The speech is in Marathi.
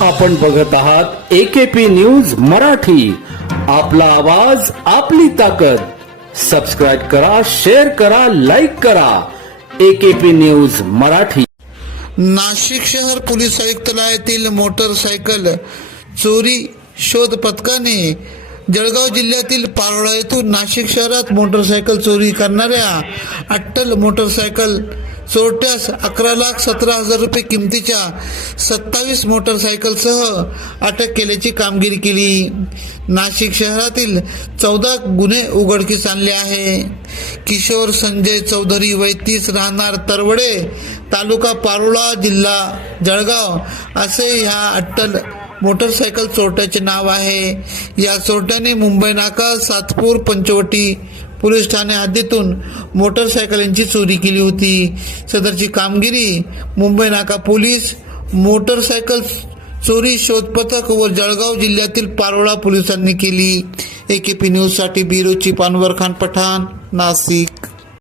आपण बघत आहात एकेपी न्यूज मराठी. आपला आवाज आपली ताकद. सबस्क्राईब करा शेअर करा लाईक करा. AKP news Marathi. नाशिक शहर पोलीस आयुक्तालयातील मोटरसायकल चोरी शोध पथकाने जळगाव जिल्ह्यातील पारोळा येथून नाशिक शहरात मोटरसायकल चोरी करणाऱ्या अट्टल मोटरसायकल चोरट्यास अकरा लाख सतरा हजार रुपये किमतीच्या सत्तावीस मोटरसायकलसह अटक केल्याची कामगिरी केली. नाशिक शहरातील चौदा गुन्हे उघडकीस आणले आहे. किशोर संजय चौधरी वय तीस राहणार तरवडे तालुका पारोळा जिल्हा जळगाव असे ह्या अट्टल मोटरसायकल चोरट्याचे नाव आहे. या चोरट्याने मुंबई नाका सातपूर पंचवटी पोलीस ठाणे हद्दीतून मोटरसायकलींची चोरी केली होती. सदरची कामगिरी मुंबई नाका पोलीस मोटरसायकल चोरी शोध पथक व जळगाव जिल्ह्यातील पारोळा पोलिसांनी केली. एकेपी न्यूजसाठी ब्युरो चीफ खान पठाण नाशिक.